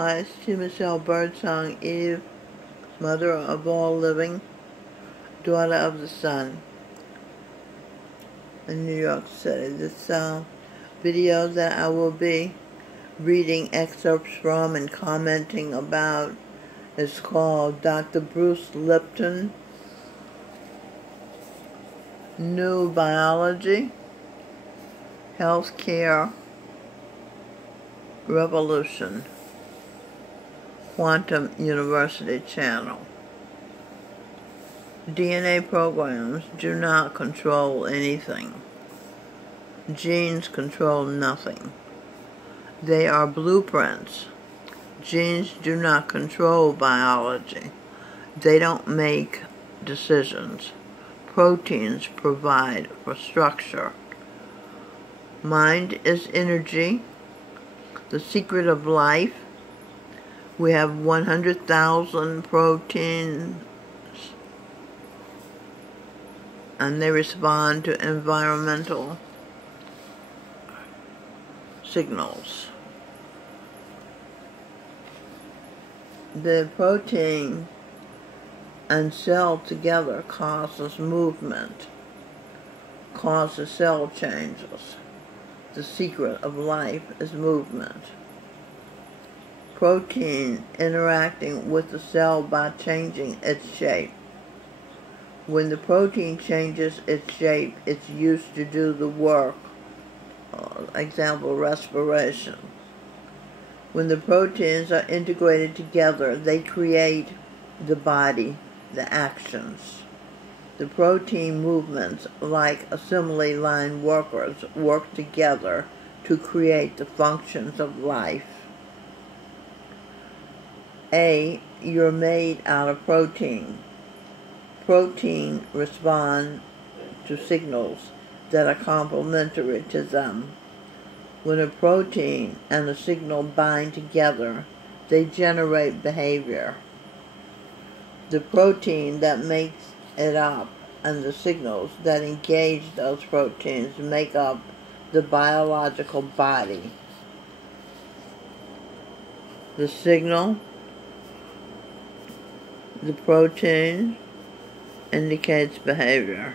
Hi, it's T. Michelle Birdsong, Eve, mother of all living, daughter of the sun, in New York City. This video that I will be reading excerpts from and commenting about is called Dr. Bruce Lipton, New Biology, Healthcare Revolution, Quantum University channel. DNA programs do not control anything. Genes control nothing. They are blueprints. Genes do not control biology. They don't make decisions. Proteins provide for structure. Mind is energy. The secret of life. We have 100,000 proteins, and they respond to environmental signals. The protein and cell together causes movement, causes cell changes. The secret of life is movement. Protein interacting with the cell by changing its shape. When the protein changes its shape, it's used to do the work. Example, respiration. When the proteins are integrated together, they create the body, the actions. The protein movements, like assembly line workers, work together to create the functions of life. You're made out of protein. Protein respond to signals that are complementary to them. When a protein and a signal bind together, they generate behavior. The protein that makes it up and the signals that engage those proteins make up the biological body. The signal, the protein, indicates behavior.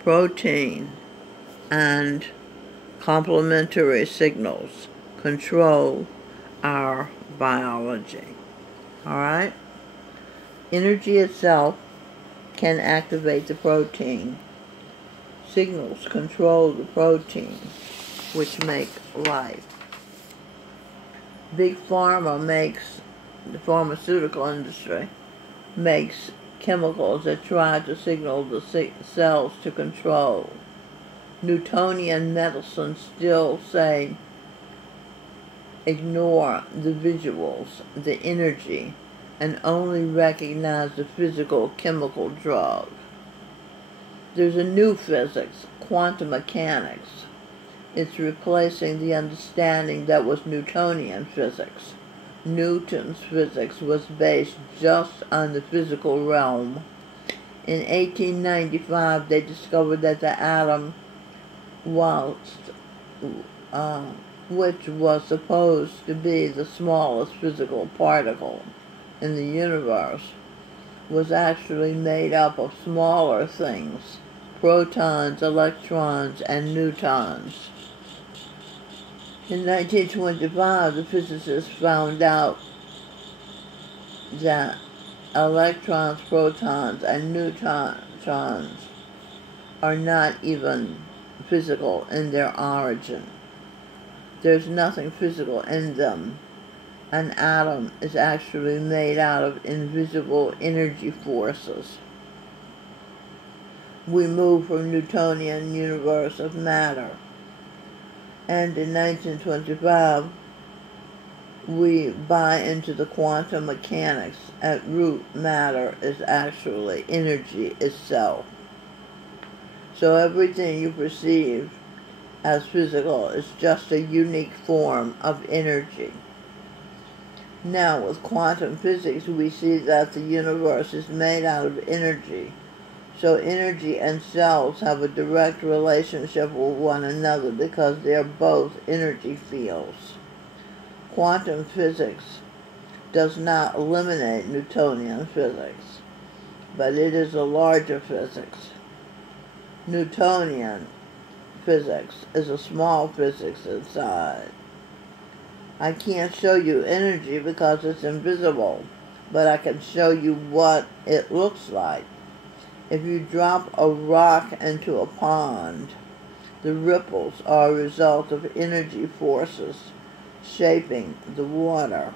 Protein and complementary signals control our biology. Alright? Energy itself can activate the protein. Signals control the protein, which make life. Big Pharma makes, the pharmaceutical industry, makes chemicals that try to signal the cells to control. Newtonian medicine still say ignore the visuals, the energy, and only recognize the physical chemical drug. There's a new physics, quantum mechanics. It's replacing the understanding that was Newtonian physics. Newton's physics was based just on the physical realm. In 1895, they discovered that the atom, which was supposed to be the smallest physical particle in the universe, was actually made up of smaller things, protons, electrons, and neutrons. In 1925, the physicists found out that electrons, protons, and neutrons are not even physical in their origin. There's nothing physical in them. An atom is actually made out of invisible energy forces. We move from Newtonian universe of matter. And in 1925, we buy into the quantum mechanics. At root, matter is actually energy itself. So everything you perceive as physical is just a unique form of energy. Now, with quantum physics, we see that the universe is made out of energy. So energy and cells have a direct relationship with one another because they're both energy fields. Quantum physics does not eliminate Newtonian physics, but it is a larger physics. Newtonian physics is a small physics inside. I can't show you energy because it's invisible, but I can show you what it looks like. If you drop a rock into a pond, the ripples are a result of energy forces shaping the water.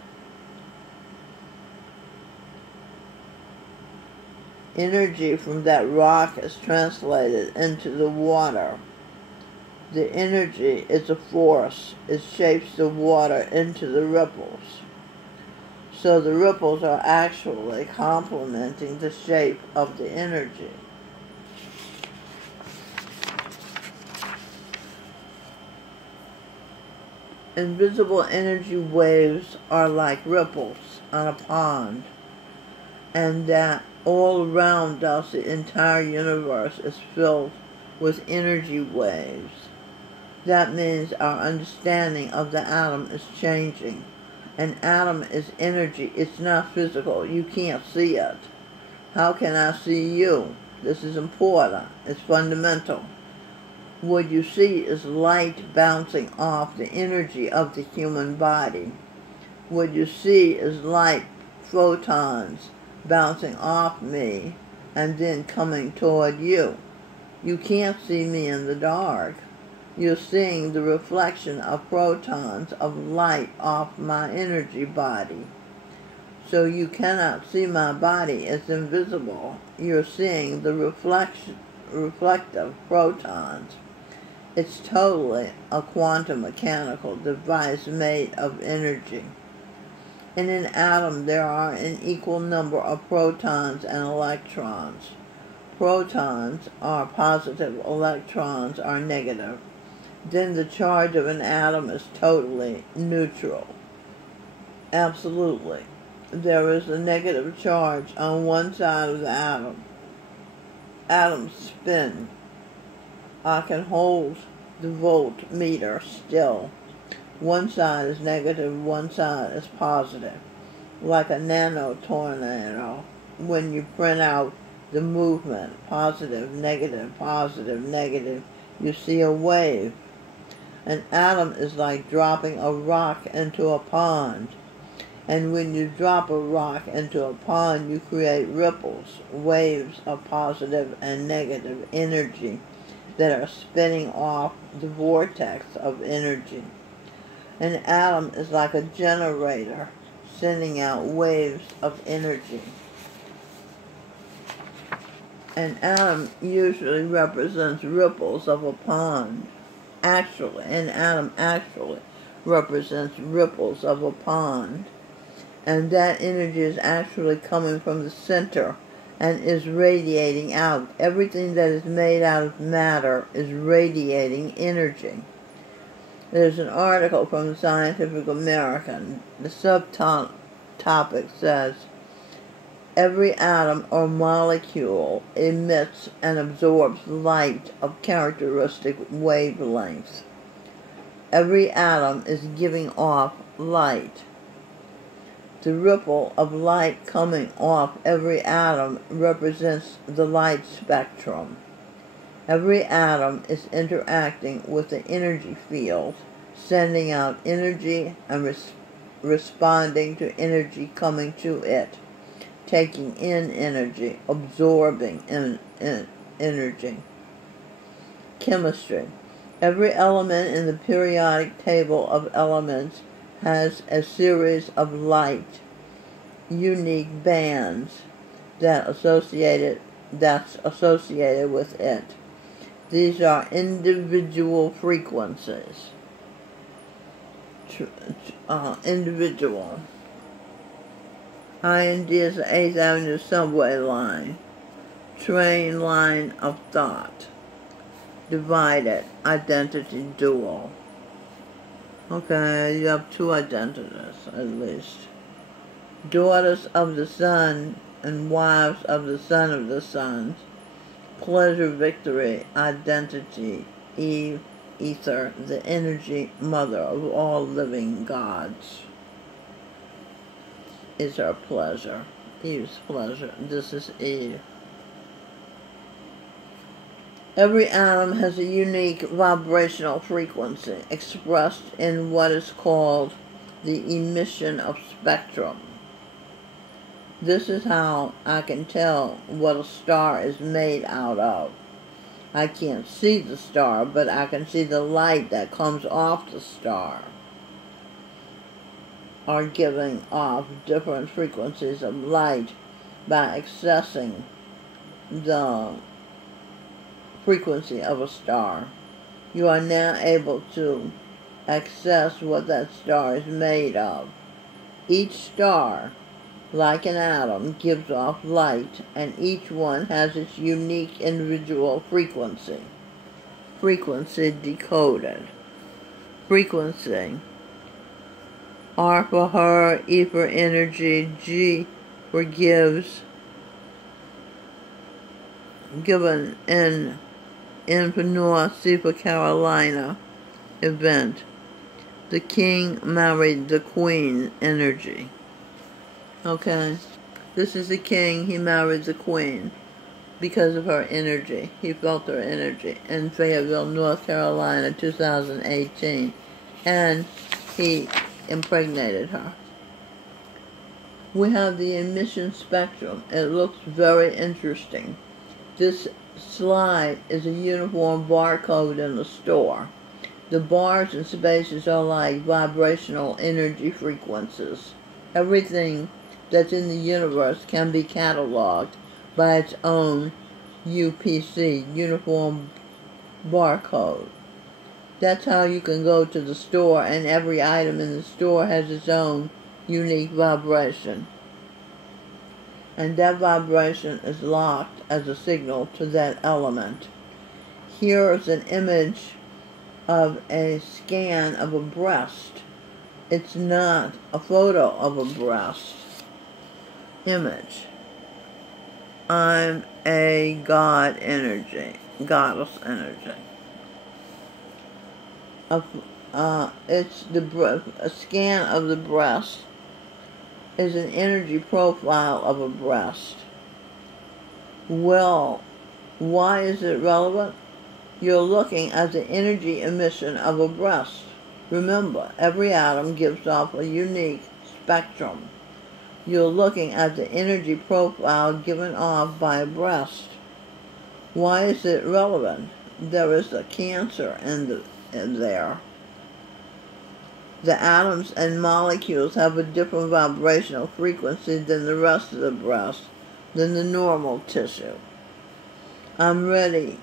Energy from that rock is translated into the water. The energy is a force. It shapes the water into the ripples. So the ripples are actually complementing the shape of the energy. Invisible energy waves are like ripples on a pond, and that all around us, the entire universe is filled with energy waves. That means our understanding of the atom is changing. An atom is energy. It's not physical. You can't see it. How can I see you? This is important. It's fundamental. What you see is light bouncing off the energy of the human body. What you see is light photons bouncing off me and then coming toward you. You can't see me in the dark. You're seeing the reflection of protons of light off my energy body. So you cannot see my body. It's invisible. You're seeing the reflective protons. It's totally a quantum mechanical device made of energy. In an atom, there are an equal number of protons and electrons. Protons are positive, electrons are negative. Then the charge of an atom is totally neutral. Absolutely. There is a negative charge on one side of the atom. Atoms spin. I can hold the voltmeter still. One side is negative, one side is positive. Like a nanotornado. When you print out the movement, positive, negative, you see a wave. An atom is like dropping a rock into a pond. And when you drop a rock into a pond, you create ripples, waves of positive and negative energy that are spinning off the vortex of energy. An atom is like a generator sending out waves of energy. An atom usually represents ripples of a pond. An atom actually represents ripples of a pond. And that energy is actually coming from the center and is radiating out. Everything that is made out of matter is radiating energy. There's an article from the Scientific American. The subtopic says, every atom or molecule emits and absorbs light of characteristic wavelengths. Every atom is giving off light. The ripple of light coming off every atom represents the light spectrum. Every atom is interacting with the energy field, sending out energy and responding to energy coming to it, taking in energy, absorbing energy. Chemistry. Every element in the periodic table of elements has a series of light, unique bands that's associated with it. These are individual frequencies. Individual. IND is the 8th Avenue subway line. Train line of thought. Divided. Identity dual. Okay, you have two identities, at least. Daughters of the sun and wives of the son of the sun. Pleasure, victory, identity, Eve, ether, the energy mother of all living gods. Is our pleasure, Eve's pleasure. This is Eve. Every atom has a unique vibrational frequency expressed in what is called the emission of spectrum. This is how I can tell what a star is made out of. I can't see the star, but I can see the light that comes off the star are giving off different frequencies of light by accessing the frequency of a star. You are now able to access what that star is made of. Each star, like an atom, gives off light, and each one has its unique individual frequency. Frequency decoded. Frequency. R for her, E for energy, G for gives, given in N for North, C for Carolina, event. The king married the queen, energy. Okay? This is the king, he married the queen because of her energy. He felt her energy in Fayetteville, North Carolina, 2018. And he impregnated her. We have the emission spectrum. It looks very interesting. This slide is a uniform barcode in the store. The bars and spaces are like vibrational energy frequencies. Everything that's in the universe can be cataloged by its own UPC, uniform barcode. That's how you can go to the store, and every item in the store has its own unique vibration. And that vibration is locked as a signal to that element. Here is an image of a scan of a breast. It's not a photo of a breast. Image. I'm a God energy, goddess energy. It's a scan of the breast is an energy profile of a breast. Well, why is it relevant? You're looking at the energy emission of a breast. Remember, every atom gives off a unique spectrum. You're looking at the energy profile given off by a breast. Why is it relevant? There is a cancer in there. The atoms and molecules have a different vibrational frequency than the rest of the breast, than the normal tissue. I'm ready.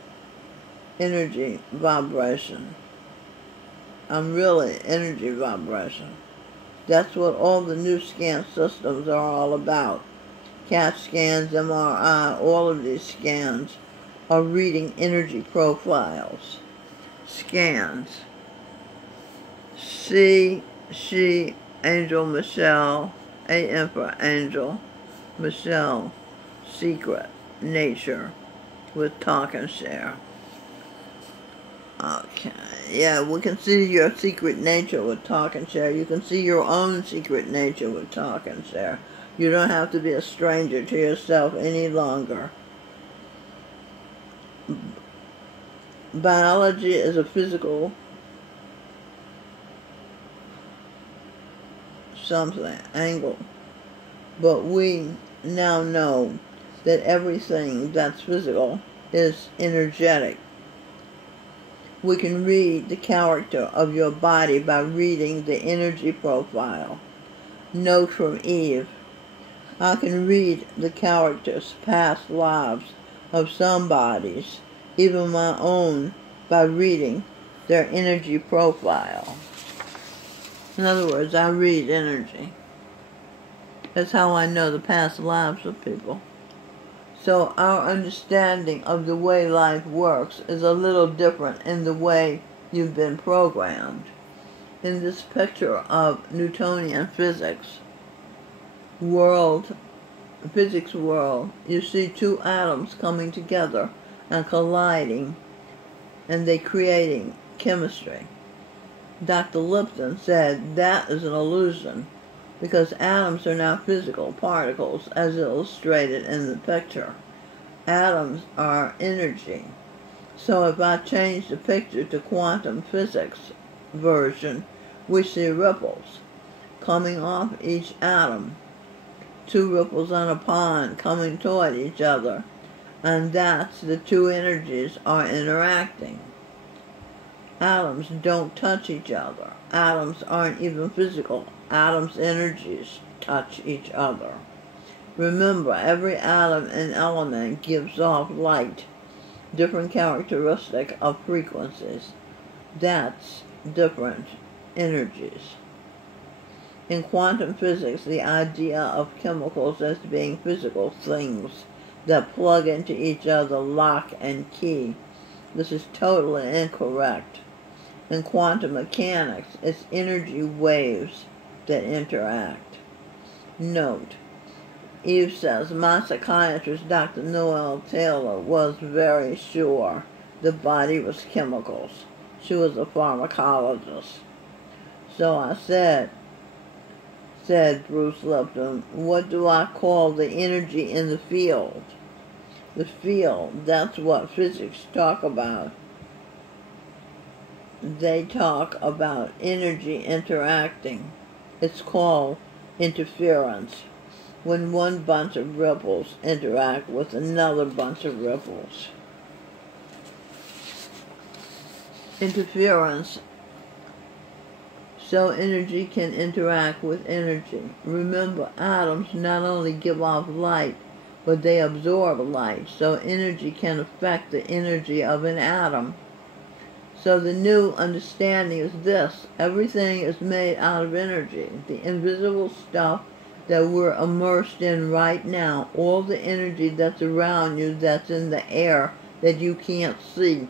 Energy vibration. I'm really energy vibration. That's what all the new scan systems are all about. CAT scans, MRI, all of these scans are reading energy profiles. Scans. C, she, Angel Michelle, AM for Angel, Michelle, secret, nature, with talk and share. Okay, yeah, we can see your secret nature with talk and share. You can see your own secret nature with talk and share. You don't have to be a stranger to yourself any longer. Biology is a physical something, angle. But we now know that everything that's physical is energetic. We can read the character of your body by reading the energy profile. Note from Eve. I can read the characters, past lives of some bodies, even my own, by reading their energy profile. In other words, I read energy. That's how I know the past lives of people. So our understanding of the way life works is a little different in the way you've been programmed. In this picture of Newtonian physics world, you see two atoms coming together and colliding, and they creating chemistry. Dr. Lipton said that is an illusion because atoms are not physical particles as illustrated in the picture. Atoms are energy. So if I change the picture to quantum physics version, we see ripples coming off each atom. Two ripples on a pond coming toward each other, and that's the two energies are interacting. Atoms don't touch each other. Atoms aren't even physical. Atoms' energies touch each other. Remember, every atom and element gives off light, different characteristic of frequencies. That's different energies. In quantum physics, the idea of chemicals as being physical things that plug into each other, lock and key. This is totally incorrect. In quantum mechanics, it's energy waves that interact. Note, Eve says, my psychiatrist, Dr. Noel Taylor, was very sure the body was chemicals. She was a pharmacologist. So I said Bruce Lipton, what do I call the energy in the field? The field, that's what physics talk about. They talk about energy interacting. It's called interference, when one bunch of ripples interact with another bunch of ripples. Interference, so energy can interact with energy. Remember, atoms not only give off light, but they absorb light, so energy can affect the energy of an atom. So the new understanding is this: everything is made out of energy. The invisible stuff that we're immersed in right now, all the energy that's around you, that's in the air, that you can't see.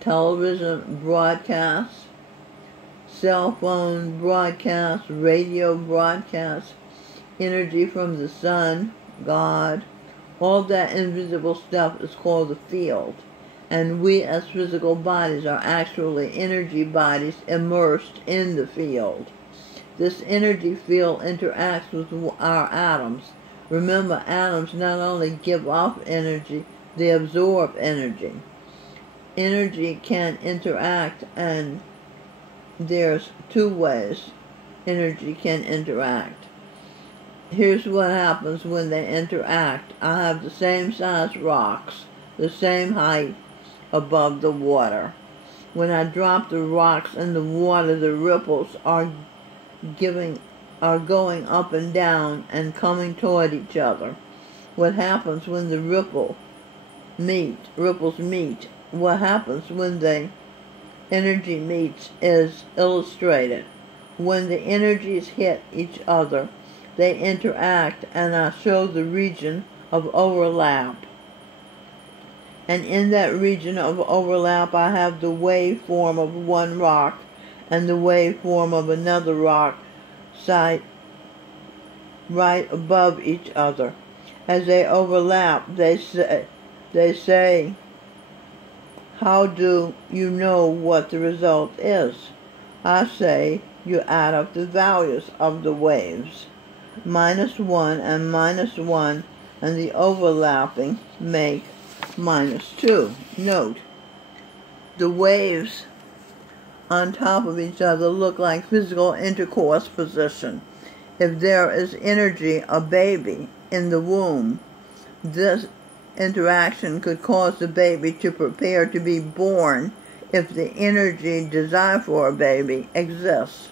Television broadcasts, cell phone broadcasts, radio broadcasts, energy from the sun, God, all that invisible stuff is called the field. And we as physical bodies are actually energy bodies immersed in the field. This energy field interacts with our atoms. Remember, atoms not only give off energy, they absorb energy. Energy can interact, and there's two ways energy can interact. Here's what happens when they interact. I have the same size rocks, the same height above the water. When I drop the rocks in the water, the ripples are going up and down and coming toward each other. What happens when the ripples meet? What happens when the energy meets is illustrated. When the energies hit each other, they interact, and I show the region of overlap. And in that region of overlap, I have the waveform of one rock and the waveform of another rock side right above each other. As they overlap, they say, how do you know what the result is? I say, you add up the values of the waves. -1 and -1, and the overlapping make -2. Note, the waves on top of each other look like physical intercourse position. If there is energy, a baby in the womb, this interaction could cause the baby to prepare to be born if the energy desire for a baby exists.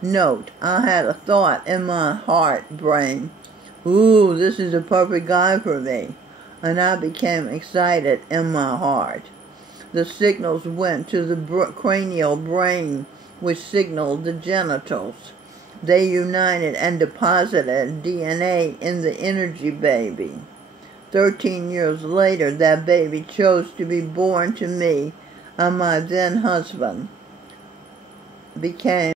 Note, I had a thought in my heart brain, ooh, this is a perfect guy for me, and I became excited in my heart. The signals went to the cranial brain, which signaled the genitals. They united and deposited DNA in the energy baby. 13 years later, that baby chose to be born to me, and my then husband became